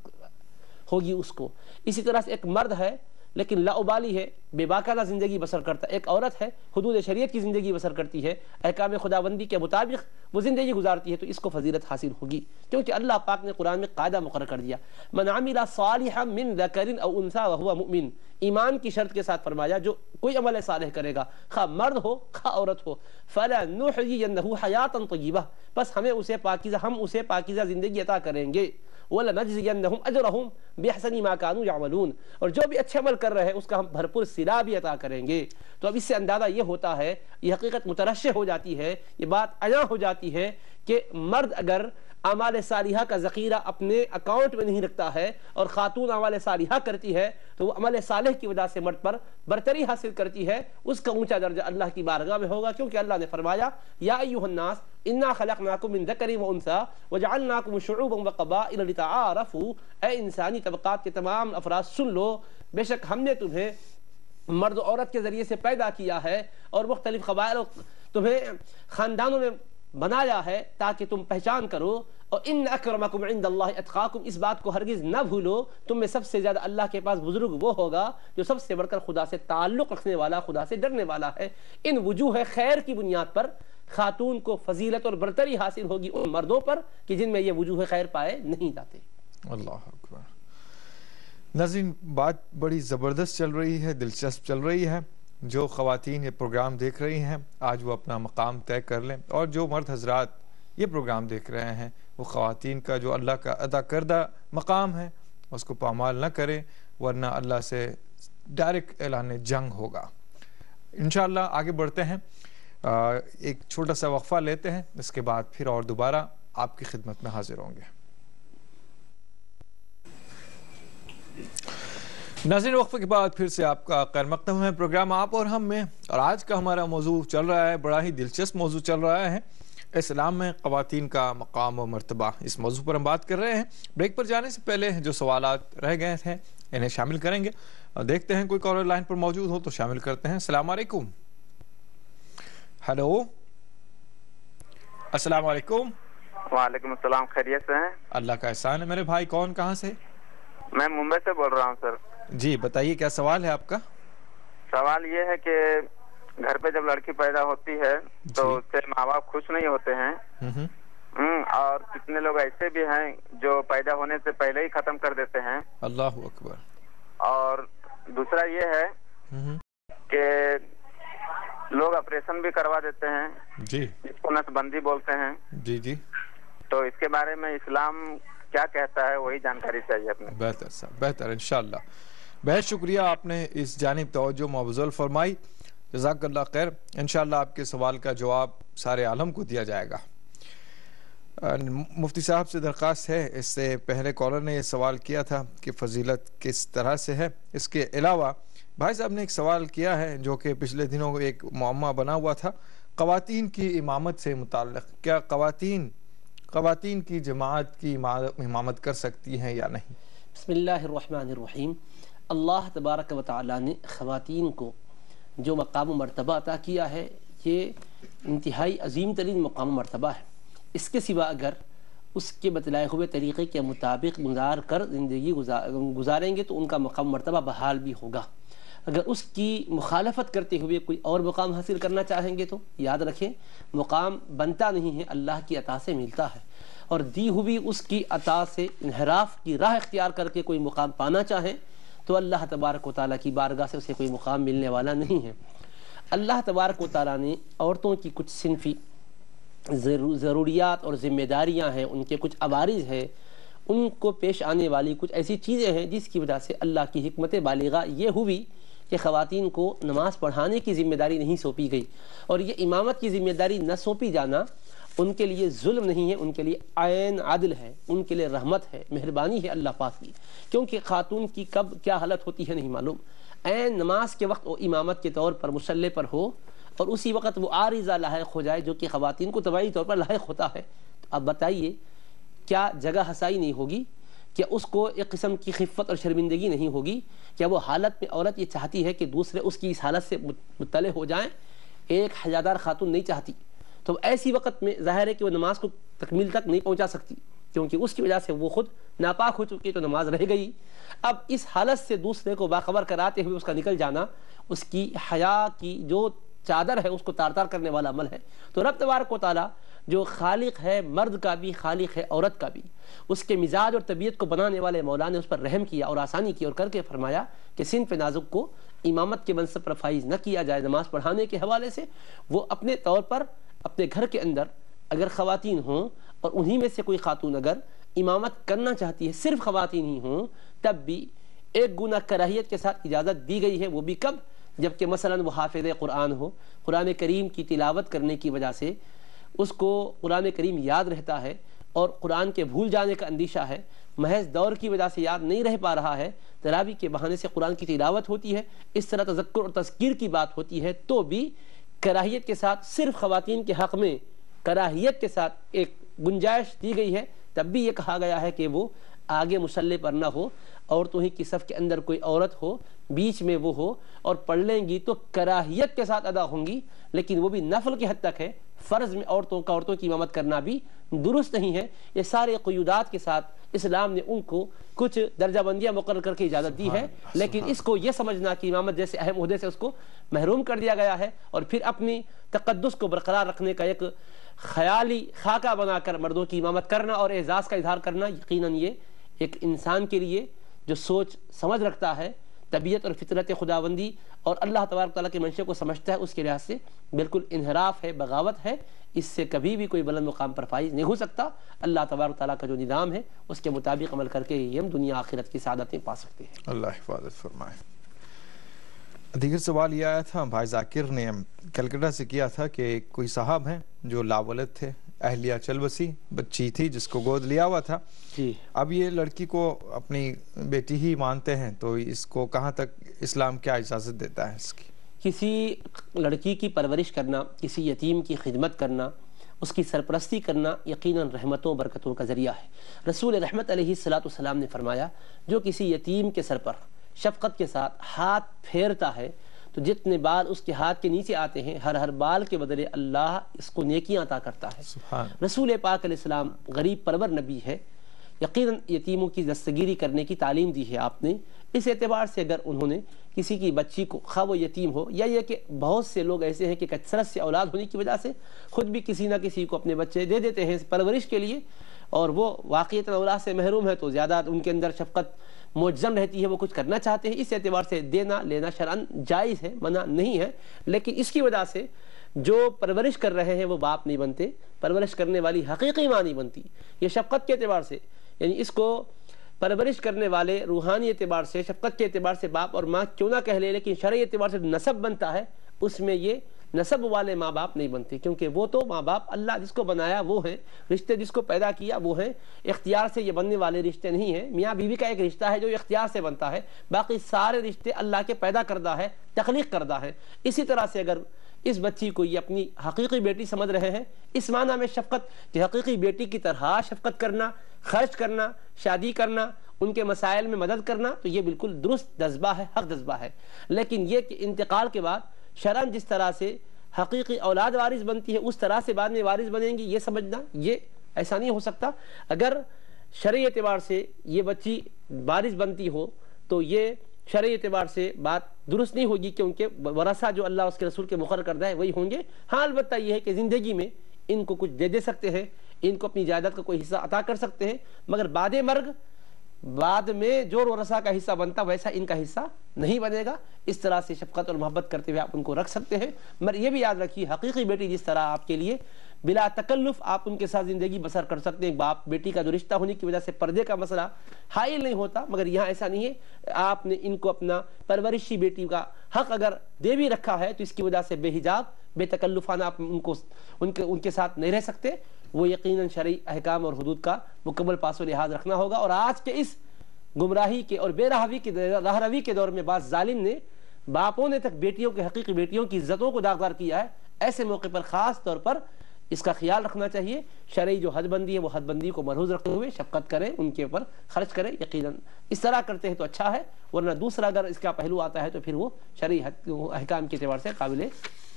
ہوگی اس کو۔ اسی طرح سے ایک مرد ہے لیکن لاؤبالی ہے، بے باقاعدہ زندگی بسر کرتا ہے، ایک عورت ہے حدود شریعت کی زندگی بسر کرتی ہے، احکام خداوندی کے مطابق وہ زندگی گزارتی ہے، تو اس کو فضیلت حاصل ہوگی، کیونکہ اللہ پاک نے قرآن میں قاعدہ مقرر کر دیا من عمل صالحا من ذکر او انثی وهو مؤمن، ایمان کی شرط کے ساتھ فرمایا جو کوئی عمل صالح کرے گا، خواہ مرد ہو خواہ عورت ہو، فلنحیینہ حیاتا طیبہ، بس ہم اسے پاکیزہ زندگی عطا کریں گے، وَلَنَجْزِيَنَّهُمْ أَجْرَهُمْ بِأَحْسَنِ مَا كَانُوا يَعْمَلُونَ، اور جو بھی اچھے عمل کر رہے ہیں اس کا ہم بھرپور صلہ بھی عطا کریں گے۔ تو اب اس سے اندازہ یہ ہوتا ہے، یہ حقیقت مترشح ہو جاتی ہے، یہ بات عیاں ہو جاتی ہے کہ مرد اگر اعمال صالحہ کا ذخیرہ اپنے اکاؤنٹ میں نہیں رکھتا ہے اور خاتون اعمال صالحہ کرتی ہے تو وہ عمل صالح کی وجہ سے مرد پر برتری حاصل کرتی ہے، اس کا اونچا درجہ اللہ کی بارگاہ میں ہوگا، کیونکہ اللہ نے فرمایا یا ایھا الناس انا خلقناکم من ذکر و انثی وجعلناکم شعوبا وقبائل لتعارفوا، اے انسانی طبقات کے تمام افراد سن لو، بے شک ہم نے تمہیں مرد و عورت کے ذریعے سے پیدا کیا ہے اور مختلف قبائل تمہیں خاندانوں میں بنایا ہے تاکہ تم پہچان کرو، اور ان اکرمکم عند اللہ اتقاکم، اس بات کو ہرگز نہ بھولو تم میں سب سے زیادہ اللہ کے پاس بزرگ وہ ہوگا جو سب سے بڑھ کر خدا سے تعلق رکھنے والا، خدا سے ڈرنے والا ہے۔ ان وجوہ خیر کی بنیاد پر خاتون کو فضیلت اور برتری حاصل ہوگی ان مردوں پر کہ جن میں یہ وجوہ خیر پائے نہیں جاتے۔ اللہ اکبر۔ ناظرین، بات بڑی زبردست چل رہی ہے، دلچسپ چل رہی ہے۔ جو خواتین یہ پروگرام دیکھ رہی ہیں آج وہ اپنا مقام طے کر لیں، اور جو مرد حضرات یہ پروگرام دیکھ رہے ہیں وہ خواتین کا جو اللہ کا عطا کردہ مقام ہے اس کو پامال نہ کریں، ورنہ اللہ سے ڈائریکٹ اعلان جنگ ہوگا۔ انشاءاللہ آگے بڑھتے ہیں، ایک چھوٹا سا وقفہ لیتے ہیں، اس کے بعد پھر اور دوبارہ آپ کی خدمت میں حاضر ہوں گے۔ ناظرین، وقفے کے بعد پھر سے آپ کا خیر مقدم ہے پروگرام آپ اور ہم میں، اور آج کا ہمارا موضوع چل رہا ہے، بڑا ہی دلچسپ موضوع چل رہا ہے، اسلام میں خواتین کا مقام و مرتبہ۔ اس موضوع پر ہم بات کر رہے ہیں۔ بریک پر جانے سے پہلے جو سوالات رہ گئے تھے انہیں شامل کریں گے، اور دیکھتے ہیں کوئی کالر لائن پر موجود ہو تو شامل کرتے ہیں۔ السلام علیکم۔ ہیلو، السلام علیکم۔ وعلیکم السلام، خیریت سے ہیں؟ اللہ کا احسان ہے۔ میرے بھائی کون کہاں سے؟ میں ممبئی سے بول رہا ہوں سر۔ جی بتائیے، کیا سوال ہے آپ کا؟ سوال یہ ہے کہ گھر پہ جب لڑکی پیدا ہوتی ہے تو اس سے ماں باپ خوش نہیں ہوتے ہیں، اور کتنے لوگ ایسے بھی ہیں جو پیدا ہونے سے پہلے ہی ختم کر دیتے ہیں۔ اللہ اکبر۔ اور دوسرا یہ ہے کہ لوگ آپریشن بھی کروا دیتے ہیں، جی، جس کو نس بندی بولتے ہیں۔ جی جی، تو اس کے بارے میں اسلام کیا کہتا ہے وہی جانکاری چاہیے اپنے۔ بہتر صاحب، بہتر، انشاءاللہ۔ بہت شکریہ، آپ نے اس جانب توجہ مبذول فرمائی، جزاک اللہ خیر۔ انشاءاللہ آپ کے سوال کا جواب سارے عالم کو دیا جائے گا۔ مفتی صاحب سے درخواست ہے، اس سے پہلے کالر نے یہ سوال کیا تھا کہ فضیلت کس طرح سے ہے۔ اس کے علاوہ بھائی صاحب نے ایک سوال کیا ہے جو کہ پچھلے دنوں ایک معمہ بنا ہوا تھا، خواتین کی امامت سے متعلق۔ کیا خواتین کی جماعت کی امامت کر سکتی ہیں یا نہیں؟ بسم اللہ الرحمن الرحیم۔ اللہ تبارک و تعالی نے خواتین کو جو مقام و مرتبہ عطا کیا ہے یہ انتہائی عظیم ترین مقام و مرتبہ ہے۔ اس کے سوا اگر اس کے بتلائے ہوئے طریقے کے مطابق گزار کر زندگی گزاریں گے تو ان کا مقام و مرتبہ بحال بھی ہوگا۔ اگر اس کی مخالفت کرتے ہوئے کوئی اور مقام حاصل کرنا چاہیں گے تو یاد رکھیں مقام بنتا نہیں ہے، اللہ کی عطا سے ملتا ہے، اور دی ہوئی اس کی عطا سے انحراف کی راہ اختیار کر کے کوئی مقام پانا چاہیں تو اللہ تبارک و تعالیٰ کی بارگاہ سے اسے کوئی مقام ملنے والا نہیں ہے۔ اللہ تبارک و تعالیٰ نے عورتوں کی کچھ صنفی ضروریات اور ذمہ داریاں ہیں، ان کے کچھ عوارض ہیں، ان کو پیش آنے والی کچھ ایسی چیزیں ہیں جس کی وجہ سے اللہ کی حکمت بالغہ یہ ہوئی کہ خواتین کو نماز پڑھانے کی ذمہ داری نہیں سونپی گئی، اور یہ امامت کی ذمہ داری نہ سونپی جانا ان کے لیے ظلم نہیں ہے، ان کے لیے عین عدل ہے، ان کے لیے رحمت ہے، مہربانی ہے اللہ پاک کی، کیونکہ خاتون کی کب کیا حالت ہوتی ہے نہیں معلوم۔ عین نماز کے وقت وہ امامت کے طور پر مصلی پر ہو اور اسی وقت وہ عارضہ لاحق ہو جائے جو کہ خواتین کو طبعی طور پر لاحق ہوتا ہے، تو اب بتائیے کیا جگہ ہسائی نہیں ہوگی؟ کیا اس کو ایک قسم کی خفت اور شرمندگی نہیں ہوگی؟ کیا وہ حالت میں عورت یہ چاہتی ہے کہ دوسرے اس کی اس حالت سے مطلع ہو جائیں؟ ایک حیادار خاتون نہیں چاہتی، تو ایسی وقت میں ظاہر ہے کہ وہ نماز کو تکمیل تک نہیں پہنچا سکتی، کیونکہ اس کی وجہ سے وہ خود ناپاک ہو چکی تو نماز رہ گئی۔ اب اس حالت سے دوسرے کو باخبر کراتے ہوئے اس کا نکل جانا اس کی حیا کی جو چادر ہے اس کو تار تار کرنے والا عمل ہے۔ تو رب تبارک و تعالیٰ جو خالق ہے مرد کا بھی، خالق ہے عورت کا بھی، اس کے مزاج اور طبیعت کو بنانے والے مولا نے اس پر رحم کیا اور آسانی کی اور کر کے فرمایا کہ صنف نازک کو امامت کے منصب پر فائز نہ کیا جائے نماز پڑھانے کے حوالے سے۔ وہ اپنے طور پر اپنے گھر کے اندر اگر خواتین ہوں اور انہی میں سے کوئی خاتون اگر امامت کرنا چاہتی ہے، صرف خواتین ہی ہوں، تب بھی ایک گنا کراہیت کے ساتھ اجازت دی گئی ہے۔ وہ بھی کب؟ جبکہ مثلا وہ حافظ قرآن ہو، قرآن کریم کی تلاوت کرنے کی وجہ سے اس کو قرآن کریم یاد رہتا ہے اور قرآن کے بھول جانے کا اندیشہ ہے، محض دور کی وجہ سے یاد نہیں رہ پا رہا ہے، تراویح کے بہانے سے قرآن کی تلاوت ہوتی ہے، اس طرح تذکر اور تذکیر کی بات ہوتی ہے، تو بھی کراہیت کے ساتھ صرف خواتین کے حق میں کراہیت کے ساتھ ایک گنجائش دی گئی ہے، تب بھی یہ کہا گیا ہے کہ وہ آگے مصلی پر نہ ہو، عورتوں ہی کی صف کے اندر کوئی عورت ہو، بیچ میں وہ ہو اور پڑھ لیں گی تو کراہیت کے ساتھ ادا ہوں گی، لیکن وہ بھی نفل کی حد تک ہے، فرض میں عورتوں کی امامت کرنا بھی درست نہیں ہے۔ یہ سارے قیودات کے ساتھ اسلام نے ان کو کچھ درجہ بندیاں مقرر کر کے اجازت دی ہے، لیکن اس کو یہ سمجھنا کہ امامت جیسے اہم عہدے سے اس کو محروم کر دیا گیا ہے، اور پھر اپنی تقدس کو برقرار رکھنے کا ایک خیالی خاکہ بنا کر مردوں کی امامت کرنا اور اعزاز کا اظہار کرنا، یقیناً یہ ایک انسان کے لیے جو سوچ سمجھ رکھتا ہے، طبیعت اور فطرت خداوندی اور اللہ تبارک تعالیٰ کے منشے کو سمجھتا ہے، اس کے لحاظ سے بالکل انحراف ہے، بغاوت ہے، اس سے کبھی بھی کوئی بلند مقام پر فائز نہیں ہو سکتا۔ اللہ تبارک تعالیٰ کا جو نظام ہے اس کے مطابق عمل کر کے ہی ہم دنیا آخرت کی سعادتیں پا سکتے ہیں۔ اللہ حفاظت فرمائے۔ دیگر سوال یہ آیا تھا، بھائی ذاکر نے کلکتہ سے کیا تھا کہ کوئی صاحب ہیں جو لاولد تھے، اہلیہ چلبسی بچی تھی جس کو گود لیا ہوا تھا، اب یہ لڑکی کو اپنی بیٹی ہی مانتے ہیں، تو اس کو کہاں تک اسلام کیا اجازت دیتا ہے اس کی؟ کسی لڑکی کی پرورش کرنا، کسی یتیم کی خدمت کرنا، اس کی سرپرستی کرنا یقیناً رحمتوں برکتوں کا ذریعہ ہے۔ رسول رحمت علیہ السلام نے فرمایا، جو کسی یتیم کے سر پر شفقت کے ساتھ ہاتھ پھیرتا ہے تو جتنے بال اس کے ہاتھ کے نیچے آتے ہیں، ہر بال کے بدلے اللہ اس کو نیکیاں عطا کرتا ہے۔ رسول پاک علیہ السلام غریب پرور نبی ہے، یقیناً یتیموں کی دستگیری کرنے کی تعلیم دی ہے آپ نے۔ اس اعتبار سے اگر انہوں نے کسی کی بچی کو، خواہ وہ یتیم ہو یا یہ کہ بہت سے لوگ ایسے ہیں کہ کثرت سے اولاد ہونے کی وجہ سے خود بھی کسی نہ کسی کو اپنے بچے دے دیتے ہیں پرورش کے لیے، اور وہ واقعیت اولاد سے محروم ہے تو زیادہ ان کے اندر شفقت مجزم رہتی ہے، وہ کچھ کرنا چاہتے ہیں، اس اعتبار سے دینا لینا شرعاً جائز ہے، منع نہیں ہے، لیکن اس کی وجہ سے جو پرورش کر رہے ہیں وہ باپ نہیں بنتے، پرورش کرنے والی حقیقی ماں نہیں بنتی۔ یہ شفقت کے اعتبار سے، یعنی اس کو پرورش کرنے والے روحانی اعتبار سے، شفقت کے اعتبار سے باپ اور ماں کیوں نہ کہہ لے، لیکن شرعی اعتبار سے نسب بنتا ہے، اس میں یہ نسب والے ماں باپ نہیں بنتے، کیونکہ وہ تو ماں باپ اللہ جس کو بنایا وہ ہیں، رشتے جس کو پیدا کیا وہ ہیں، اختیار سے یہ بننے والے رشتے نہیں ہیں۔ میاں بیوی کا ایک رشتہ ہے جو اختیار سے بنتا ہے، باقی سارے رشتے اللہ کے پیدا کردہ ہے، تخلیق کردہ ہے۔ اسی طرح سے اگر اس بچی کو یہ اپنی حقیقی بیٹی سمجھ رہے ہیں، اس معنی میں شفقت کہ حقیقی بیٹی کی طرح شفقت کرنا، خرچ کرنا، شادی کرنا، ان کے مسائل میں مدد کرنا، تو یہ بالکل درست جذبہ ہے، حق جذبہ ہے۔ لیکن یہ کہ انتقال کے بعد شرعاً جس طرح سے حقیقی اولاد وارث بنتی ہے اس طرح سے بعد میں وارث بنیں گی، یہ سمجھنا یہ ایسا نہیں ہو سکتا۔ اگر شرعی اعتبار سے یہ بچی وارث بنتی ہو تو یہ شرعی اعتبار سے بات درست نہیں ہوگی، کیونکہ ورثہ جو اللہ اس کے رسول کے مقرر کردہ ہے وہی ہوں گے۔ ہاں البتہ یہ ہے کہ زندگی میں ان کو کچھ دے سکتے ہیں، ان کو اپنی جائیداد کا کوئی حصہ عطا کر سکتے ہیں، مگر بعد مرگ بعد میں جو ورثہ کا حصہ بنتا ویسا ان کا حصہ نہیں بنے گا۔ اس طرح سے شفقت اور محبت کرتے ہوئے آپ ان کو رکھ سکتے ہیں، مگر یہ بھی یاد رکھیے حقیقی بیٹی جس طرح آپ کے لیے بلا تکلف آپ ان کے ساتھ زندگی بسر کر سکتے ہیں، باپ بیٹی کا جو رشتہ ہونے کی وجہ سے پردے کا مسئلہ حائل نہیں ہوتا، مگر یہاں ایسا نہیں ہے۔ آپ نے ان کو اپنا پرورشی بیٹی کا حق اگر دے بھی رکھا ہے تو اس کی وجہ سے بے حجاب بے تکلفانہ آپ ان کے ساتھ نہیں رہ سکتے، وہ یقیناً شرعی احکام اور حدود کا مکمل پاس و لحاظ رکھنا ہوگا۔ اور آج کے اس گمراہی کے اور بے راہ روی کے دور میں بعض ظالم نے، باپوں نے تک بیٹیوں کے حقیقی بیٹیوں کی عزتوں کو داغدار کیا ہے۔ ایسے موقع پر خاص طور پر اس کا خیال رکھنا چاہیے، شرعی جو حد بندی ہے وہ حد بندی کو ملحوظ رکھتے ہوئے شفقت کریں، ان کے اوپر خرچ کریں، یقیناً اس طرح کرتے ہیں تو اچھا ہے، ورنہ دوسرا اگر اس کا پہلو آتا ہے تو پھر وہ شرعی احکام کے اعتبار سے قابل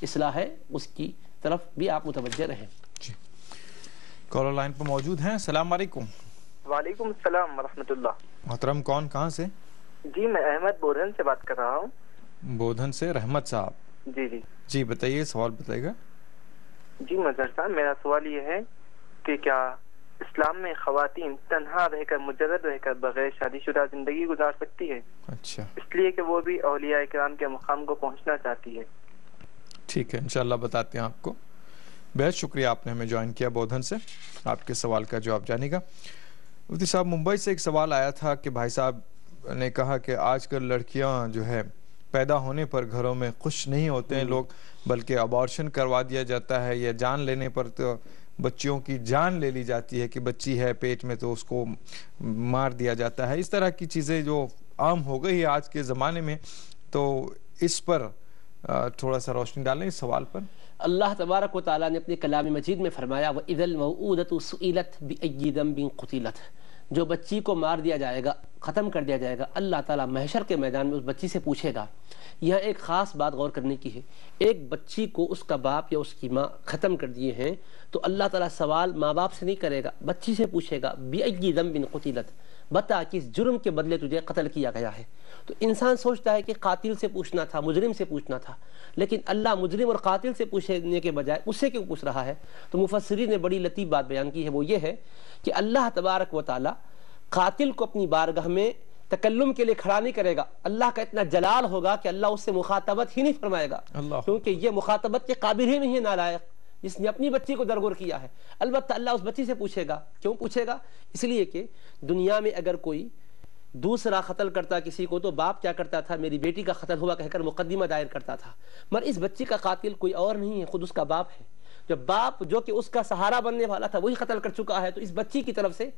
اصلاح ہے، اس کی طرف بھی آپ متوجہ رہیں۔ جی کالر لائن پر موجود ہیں، السلام علیکم۔ وعلیکم السلام ورحمۃ اللہ۔ محترم کون کہاں سے؟ جی میں احمد بودھن سے بات کر رہا ہوں۔ بودھن سے رحمت صاحب؟ جی جی جی بتائیے، سوال بتائیے گا۔ جی مظہر صاحب، میرا سوال یہ ہے کہ کیا اسلام میں خواتین تنہا رہ کر مجرد رہ کر بغیر شادی شدہ زندگی گزار سکتی ہے؟ اچھا، اس لیے کہ وہ بھی اولیاء کرام کے مقام کو پہنچنا چاہتی ہے۔ ٹھیک ہے، انشاءاللہ بتاتے ہیں آپ کو۔ بہت شکریہ آپ نے ہمیں جوائن کیا بودھن سے، آپ کے سوال کا جواب جانے گا۔ مفتی صاحب، ممبئی سے ایک سوال آیا تھا کہ بھائی صاحب نے کہا کہ آج کل لڑکیاں جو ہے پیدا ہونے پر گھروں میں خوش نہیں ہوتے ہیں لوگ، بلکہ ابارشن کروا دیا جاتا ہے، یا جان لینے پر تو بچیوں کی جان لے لی جاتی ہے کہ بچی ہے پیٹ میں تو اس کو مار دیا جاتا ہے. اس طرح کی چیزیں جو عام ہو گئی ہے آج کے زمانے میں, تو اس پر تھوڑا سا روشنی ڈالیں اس سوال پر. اللہ تبارک و تعالیٰ نے اپنے کلام مجید میں فرمایا وَإِذَا الْمَوْءُودَةُ سُئِلَتْ بِأَيِّ ذَنبٍ قُتِلَتْ, جو بچی کو مار دیا جائے گا, ختم کر دیا جائے گا, اللہ تعالیٰ محشر کے میدان میں اس بچی سے پوچھے گا. یہاں ایک خاص بات غور کرنے کی ہے, ایک بچی کو اس کا باپ یا اس کی ماں ختم کر دیے ہیں تو اللہ تعالیٰ سوال ماں باپ سے نہیں کرے گا, بچی سے پوچھے گا بِأَيِّ ذَنبٍ قُتِلَتْ, بتا کس جرم کے بدلے تجھے قتل کیا گیا ہے. تو انسان سوچتا ہے کہ قاتل سے پوچھنا تھا, مجرم سے پوچھنا تھا, لیکن اللہ مجرم اور قاتل سے پوچھنے کے بجائے اس سے کیوں پوچھ رہا ہے؟ تو مفسرین نے بڑی لطیف بات بیان کی ہے, وہ یہ ہے کہ اللہ تبارک و تعالیٰ قاتل کو اپنی بارگاہ میں تکلم کے لیے کھڑا نہیں کرے گا. اللہ کا اتنا جلال ہوگا کہ اللہ اس سے مخاطبت ہی نہیں فرمائے گا, کیونکہ یہ مخاطبت کے قابل ہی نہیں ہے نالائق جس نے اپنی بچی کو درگور کیا ہے. البتہ اللہ اس بچی سے پوچھے گا. کیوں پوچھے گا؟ اس لیے کہ دنیا میں اگر کوئی دوسرا قتل کرتا کسی کو تو باپ کیا کرتا تھا, میری بیٹی کا قتل ہوا کہہ کر مقدمہ دائر کرتا تھا. مگر اس بچی کا قاتل کوئی اور نہیں ہے, خود اس کا باپ ہے. جب باپ جو کہ اس کا سہارا بننے والا تھا وہی قتل کر چکا ہے, تو اس بچی کی طرف سے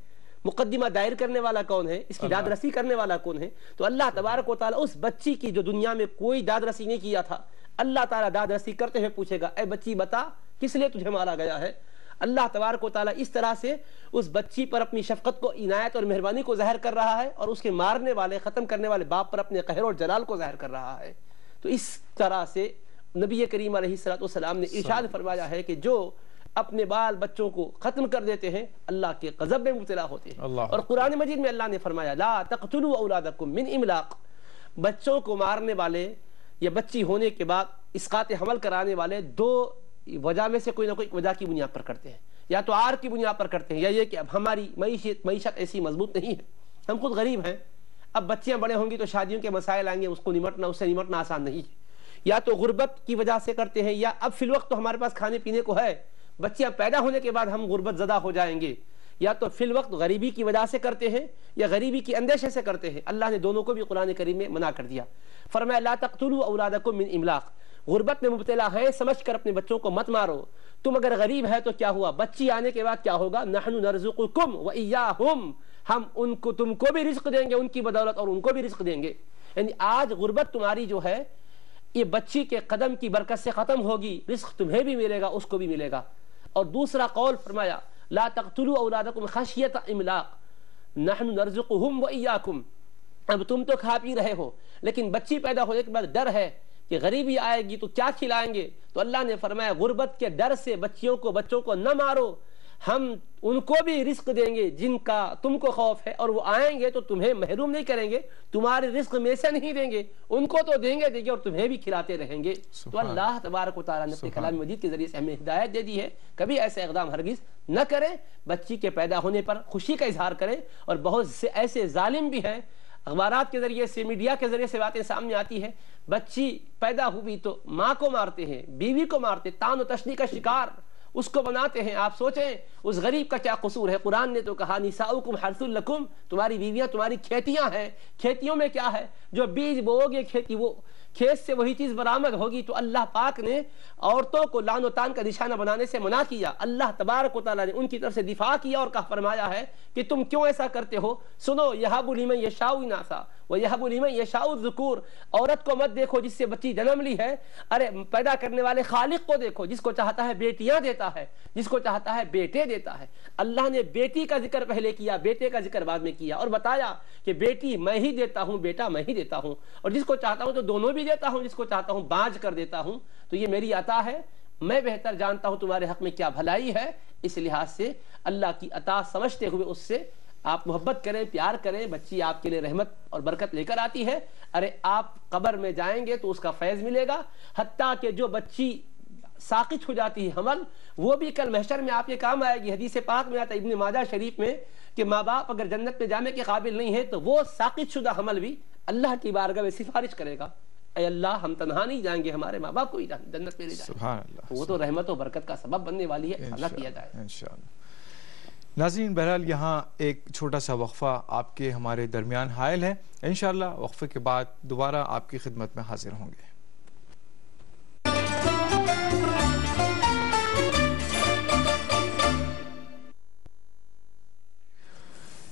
مقدمہ دائر کرنے والا کون ہے, اس کی داد رسی کرنے والا کون ہے؟ تو اللہ تبارک و تعالیٰ اس بچی کی جو دنیا میں کوئی داد رسی نہیں کیا تھا, اللہ تعالیٰ داد رسی کرتے ہوئے پوچھے گا اے بچی بتا کس لیے تجھے مارا گیا ہے. اللہ تبارک و تعالیٰ اس طرح سے اس بچی پر اپنی شفقت کو, عنایت اور مہربانی کو ظاہر کر رہا ہے, اور اس کے مارنے والے ختم کرنے والے باپ پر اپنے قہر اور جلال کو ظاہر کر رہا ہے. تو اس طرح سے نبی کریم علیہ السلام نے ارشاد فرمایا ہے کہ جو اپنے بال بچوں کو ختم کر دیتے ہیں اللہ کے غضب میں مبتلا ہوتے ہیں. اور قرآن مجید میں اللہ نے فرمایا لا تقتلوا اولادکم من املاق, بچوں کو مارنے والے یا بچی ہونے کے بعد اسقاط حمل کرانے والے دو وجہ میں سے کوئی نہ کوئی وجہ کی بنیاد پر کرتے ہیں. یا تو عار کی بنیاد پر کرتے ہیں, یا یہ کہ اب ہماری معیشت ایسی مضبوط نہیں ہے, ہم خود غریب ہیں, اب بچیاں بڑے ہوں گی تو شادیوں کے مسائل آئیں گے, اس سے نمٹنا آسان نہیں ہے. یا تو غربت کی وجہ سے کرتے ہیں, یا اب فی الوقت تو ہمارے پاس کھانے پینے کو ہے, بچیاں پیدا ہونے کے بعد ہم غربت زدہ ہو جائیں گے. یا تو فی الوقت غریبی کی وجہ سے کرتے ہیں, یا غریبی کی اندیشے سے کرتے ہیں. اللہ نے دونوں کو بھی قرآن کریم میں منع کر دیا. فرمایا لا تقتلوا اولادکم من املاق, غربت میں مبتلا ہے سمجھ کر اپنے بچوں کو مت مارو. تم اگر غریب ہے تو کیا ہوا, بچی آنے کے بعد کیا ہوگا, نحن نرزقکم وإیاہم, ہم ان کو تم کو بھی رزق دیں گے ان کی بدولت, اور ان کو بھی رزق دیں گے. یعنی آج غربت تمہاری جو ہے یہ بچی کے قدم کی برکت سے ختم ہوگی, رزق تمہیں بھی ملے گا اس کو بھی ملے گا. اور دوسرا قول فرمایا لا تقتلوا اولادکم خشیۃ املاق نحن نرزقہم وإیاکم, اب تم تو کھا پی رہے ہو لیکن بچی پیدا ہونے کے بعد ڈر ہے کہ غریبی آئے گی تو کیا کھلائیں گے. تو اللہ نے فرمایا غربت کے ڈر سے بچوں کو نہ مارو, ہم ان کو بھی رزق دیں گے جن کا تم کو خوف ہے, اور وہ آئیں گے تو تمہیں محروم نہیں کریں گے, تمہارے رزق میں سے نہیں دیں گے, ان کو تو دیں گے اور تمہیں بھی کھلاتے رہیں گے. تو اللہ تبارک و تعالیٰ نے اپنے کلام مجید کے ذریعے سے ہمیں ہدایت دے دی ہے, کبھی ایسے اقدام ہرگز نہ کریں. بچی کے پیدا ہونے پر خوشی کا اظہار کریں. اور بہت سے ایسے ظالم بھی ہیں, اخبارات کے ذریعے سے, میڈیا کے ذریعے سے باتیں سامنے آتی ہیں, بچی پیدا ہوئی تو ماں کو مارتے ہیں, بیوی کو مارتے, تان و تشنی کا شکار اس کو بناتے ہیں. آپ سوچیں اس غریب کا کیا قصور ہے. قرآن نے تو کہا نساؤکم حرث لکم, تمہاری بیویاں تمہاری کھیتیاں ہیں. کھیتیوں میں کیا ہے, جو بیج بوؤ گے کھیتی وہ کھیت سے وہی چیز برآمد ہوگی. تو اللہ پاک نے عورتوں کو لعن و طعن کا نشانہ بنانے سے منع کیا. اللہ تبارک و تعالیٰ نے ان کی طرف سے دفاع کیا اور کہا فرمایا ہے کہ تم کیوں ایسا کرتے ہو. سنو یہب لمن یشاء اناثا ویہب لمن یشاء الذکور, عورت کو مت دیکھو جس سے بچی جنم لی ہے, ارے پیدا کرنے والے خالق کو دیکھو جس کو چاہتا ہے بیٹیاں دیتا ہے, جس کو چاہتا ہے بیٹے دیتا ہے. اللہ نے بیٹی کا ذکر پہلے کیا, بیٹے کا ذکر بعد میں کیا, اور بتایا کہ بیٹی میں ہی دیتا ہوں, بیٹا میں ہی دیتا ہوں, اور جس کو چاہتا ہوں تو دونوں بھی دیتا ہوں, جس کو چاہتا ہوں باز کر دیتا ہوں. تو یہ میری عطا ہے, میں بہتر جانتا ہوں تمہارے حق میں کیا بھلائی ہے. اس لحاظ سے اللہ کی عطا سمجھتے ہوئے اس سے آپ محبت کریں, پیار کریں. بچی آپ کے لیے رحمت اور برکت لے کر آتی ہے. ارے آپ قبر میں جائیں گے تو اس کا فیض ملے گا. حتیٰ کہ جو بچی ساقط ہو جاتی ہے حمل, وہ بھی کل محشر میں آپ کے کام آئے گی. حدیث پاک میں آتا ہے ابن ماجہ شریف میں کہ ماں باپ اگر جنت میں جانے کے قابل نہیں ہے تو وہ ساقط شدہ حمل بھی اللہ کی بارگاہ میں سفارش کرے گا, اے اللہ ہم تنہا نہیں جائیں گے, ہمارے ماں باپ کو ہی جنت میں لے جائیں. سبحان اللہ. وہ تو رحمت و برکت کا سبب بننے والی ہے, اللہ کیا جائے انشاءاللہ. ناظرین بہرحال یہاں ایک چھوٹا سا وقفہ آپ کے ہمارے درمیان حائل ہے. انشاءاللہ وقفے کے بعد دوبارہ آپ کی خدمت میں حاضر ہوں گے.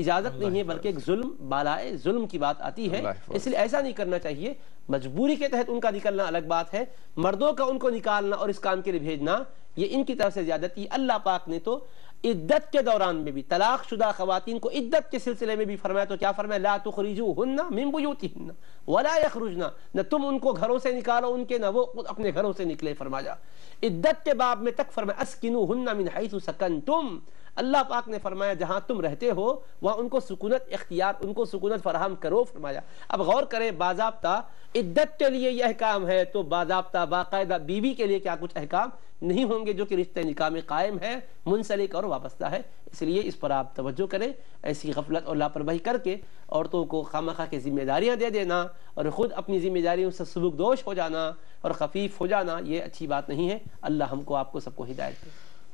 اجازت نہیں ہے بلکہ ایک ظلم بالائے ظلم کی بات آتی ہے، اس لیے ایسا نہیں کرنا چاہیے۔ مجبوری کے تحت ان کا نکلنا الگ بات ہے، مردوں کا ان کو نکالنا اور اس کام کے لیے بھیجنا یہ ان کی طرف سے زیادتی۔ اللہ پاک نے تو عدت کے دوران میں بھی طلاق شدہ خواتین کو عدت کے سلسلے میں بھی فرمایا، تو کیا فرمایا؟ لا تخرجوہن من بیوتہن ولا یخرجن، نہ تم ان کو گھروں سے نکالو ان کے، نہ وہ خود اپنے گھروں سے نکلے۔ فرمایا عدت کے باب میں تک فرمایا اسکنوہن من حیث سکنتم، اللہ پاک نے فرمایا جہاں تم رہتے ہو وہاں ان کو سکونت اختیار، ان کو سکونت فراہم کرو۔ فرمایا اب غور کریں، باضابطہ عدت کے لیے یہ احکام ہے تو باضابطہ باقاعدہ بیوی کے لیے کیا کچھ احکام نہیں ہوں گے جو کہ رشتہ نکاح میں قائم ہے، منسلک اور وابستہ ہے؟ اس لیے اس پر آپ توجہ کریں۔ ایسی غفلت اور لاپرواہی کر کے عورتوں کو خامخواہ کے ذمہ داریاں دے دینا اور خود اپنی ذمہ داریوں سے سبکدوش ہو جانا اور خفیف ہو جانا، یہ اچھی بات نہیں ہے۔ اللہ ہم کو آپ کو سب کو ہدایت دے۔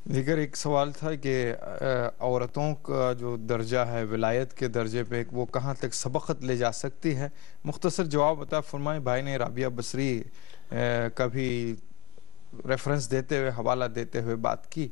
دیگر ایک سوال تھا کہ عورتوں کا جو درجہ ہے ولایت کے درجے پہ وہ کہاں تک سبقت لے جا سکتی ہے؟ مختصر جواب عطا فرمائیں۔ بھائی نے رابعہ بصری کا بھی ریفرنس دیتے ہوئے، حوالہ دیتے ہوئے بات کی۔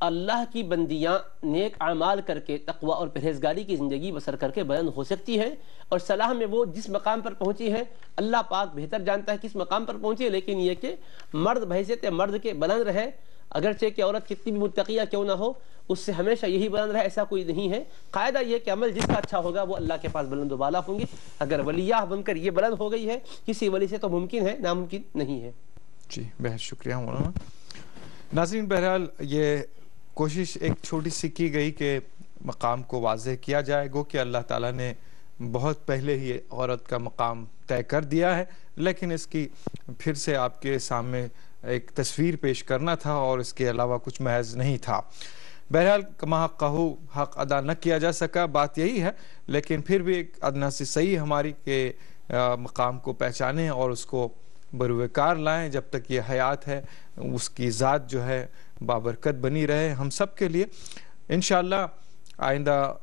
اللہ کی بندیاں نیک اعمال کر کے تقوی اور پرہیزگاری کی زندگی بسر کر کے بلند ہو سکتی ہیں، اور صلاح میں وہ جس مقام پر پہنچی ہے اللہ پاک بہتر جانتا ہے کس مقام پر پہنچی ہے، لیکن یہ کہ مرد بحیثیت مرد کے بلند رہے، اگرچہ کہ عورت کتنی بھی متقیہ کیوں نہ ہو اس سے ہمیشہ یہی بلند رہے، ایسا کوئی نہیں ہے۔ قاعدہ یہ کہ عمل جس کا اچھا ہوگا وہ اللہ کے پاس بلند و بالا ہوں گی۔ اگر ولیہ بن کر یہ بلند ہو گئی ہے کسی ولی سے تو ممکن ہے، ناممکن نہیں ہے۔ جی بہت شکریہ مولانا۔ ناظرین بہرحال یہ کوشش ایک چھوٹی سی کی گئی کہ مقام کو واضح کیا جائے، گو کہ اللہ تعالیٰ نے بہت پہلے ہی عورت کا مقام طے کر دیا ہے، لیکن اس کی پھر سے آپ کے سامنے ایک تصویر پیش کرنا تھا اور اس کے علاوہ کچھ محض نہیں تھا۔ بہرحال کما حق حق ادا نہ کیا جا سکا، بات یہی ہے، لیکن پھر بھی ایک ادنا سی صحیح ہماری کہ مقام کو پہچانیں اور اس کو بروکار لائیں جب تک یہ حیات ہے، اس کی ذات جو ہے بابرکت بنی رہے ہم سب کے لیے۔ انشاءاللہ آئندہ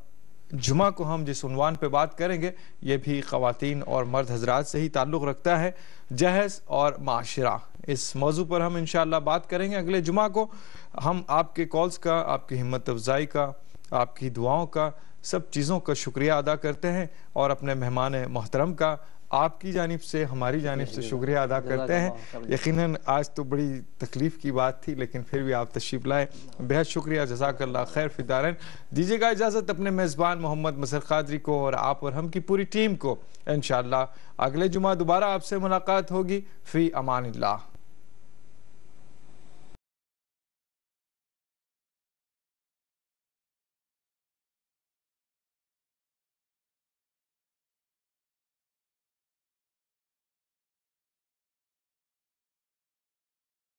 جمعہ کو ہم جس عنوان پہ بات کریں گے یہ بھی خواتین اور مرد حضرات سے ہی تعلق رکھتا ہے، جہیز اور معاشرہ۔ اس موضوع پر ہم انشاءاللہ بات کریں گے اگلے جمعہ کو۔ ہم آپ کے کالز کا، آپ کی ہمت افزائی کا، آپ کی دعاؤں کا، سب چیزوں کا شکریہ ادا کرتے ہیں، اور اپنے مہمان محترم کا آپ کی جانب سے ہماری جانب سے شکریہ ادا کرتے ہیں۔ یقیناً آج تو بڑی تکلیف کی بات تھی لیکن پھر بھی آپ تشریف لائے، بہت شکریہ، جزاک اللہ خیر فی الدارین۔ دیجیے گا اجازت اپنے میزبان محمد مظہر قادری کو اور آپ اور ہم کی پوری ٹیم کو۔ انشاءاللہ اگلے جمعہ دوبارہ آپ سے ملاقات ہوگی۔ فی امان اللہ۔